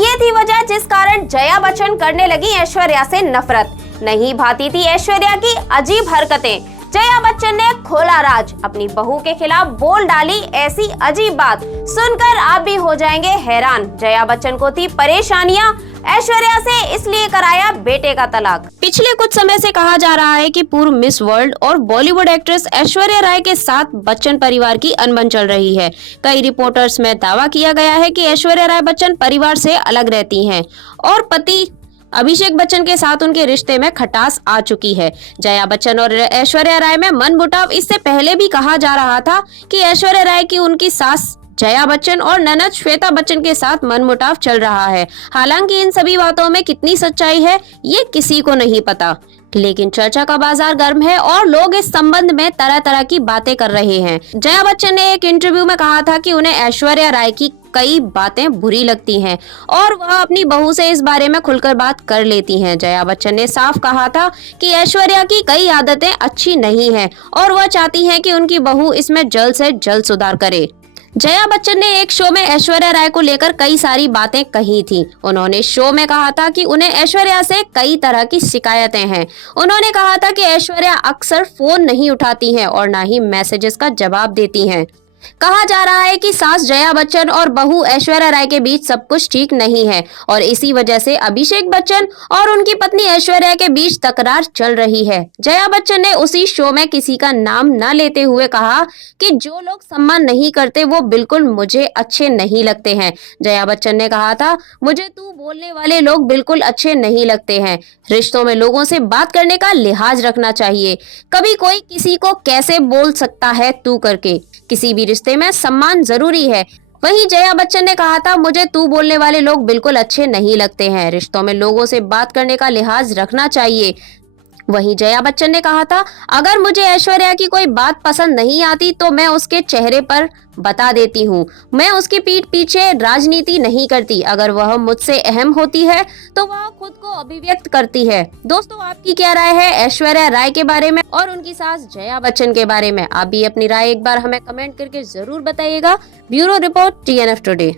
ये थी वजह जिस कारण जया बच्चन करने लगी ऐश्वर्या से नफरत। नहीं भाती थी ऐश्वर्या की अजीब हरकतें। जया बच्चन ने खोला राज, अपनी बहू के खिलाफ बोल डाली ऐसी अजीब बात। सुनकर आप भी हो जाएंगे हैरान। जया बच्चन को थी परेशानियां, ऐश्वर्या से इसलिए कराया बेटे का तलाक। पिछले कुछ समय से कहा जा रहा है कि पूर्व मिस वर्ल्ड और बॉलीवुड एक्ट्रेस ऐश्वर्या राय के साथ बच्चन परिवार की अनबन चल रही है। कई रिपोर्टर्स में दावा किया गया है कि ऐश्वर्या राय बच्चन परिवार से अलग रहती हैं और पति अभिषेक बच्चन के साथ उनके रिश्ते में खटास आ चुकी है। जया बच्चन और ऐश्वर्या राय में मनमुटाव इससे पहले भी कहा जा रहा था कि ऐश्वर्या राय की उनकी सास जया बच्चन और ननद श्वेता बच्चन के साथ मनमुटाव चल रहा है। हालांकि इन सभी बातों में कितनी सच्चाई है ये किसी को नहीं पता, लेकिन चर्चा का बाजार गर्म है और लोग इस संबंध में तरह तरह की बातें कर रहे हैं। जया बच्चन ने एक इंटरव्यू में कहा था कि उन्हें ऐश्वर्या राय की कई बातें बुरी लगती हैं और वह अपनी बहू से इस बारे में खुलकर बात कर लेती हैं। जया बच्चन ने साफ कहा था कि ऐश्वर्या की कई आदतें अच्छी नहीं हैं और वह चाहती हैं कि उनकी बहू इसमें जल्द से जल्द सुधार करे। जया बच्चन ने एक शो में ऐश्वर्या राय को लेकर कई सारी बातें कही थी। उन्होंने शो में कहा था कि उन्हें ऐश्वर्या से कई तरह की शिकायतें हैं। उन्होंने कहा था कि ऐश्वर्या अक्सर फोन नहीं उठाती हैं और ना ही मैसेजेस का जवाब देती हैं। कहा जा रहा है कि सास जया बच्चन और बहू ऐश्वर्या राय के बीच सब कुछ ठीक नहीं है और इसी वजह से अभिषेक बच्चन और उनकी पत्नी ऐश्वर्या के बीच तकरार चल रही है। जया बच्चन ने उसी शो में किसी का नाम न लेते हुए कहा कि जो लोग सम्मान नहीं करते वो बिल्कुल मुझे अच्छे नहीं लगते हैं। जया बच्चन ने कहा था, मुझे तू बोलने वाले लोग बिल्कुल अच्छे नहीं लगते हैं। रिश्तों में लोगों से बात करने का लिहाज रखना चाहिए। कभी कोई किसी को कैसे बोल सकता है तू करके। किसी भी रिश्ते में सम्मान जरूरी है। वहीं जया बच्चन ने कहा था, मुझे तू बोलने वाले लोग बिल्कुल अच्छे नहीं लगते हैं। रिश्तों में लोगों से बात करने का लिहाज रखना चाहिए। वहीं जया बच्चन ने कहा था, अगर मुझे ऐश्वर्या की कोई बात पसंद नहीं आती तो मैं उसके चेहरे पर बता देती हूँ। मैं उसकी पीठ पीछे राजनीति नहीं करती। अगर वह मुझसे अहम होती है तो वह खुद को अभिव्यक्त करती है। दोस्तों, आपकी क्या राय है ऐश्वर्या राय के बारे में और उनकी सास जया बच्चन के बारे में? आप भी अपनी राय एक बार हमें कमेंट करके जरूर बताइएगा। Bureau report TNF today.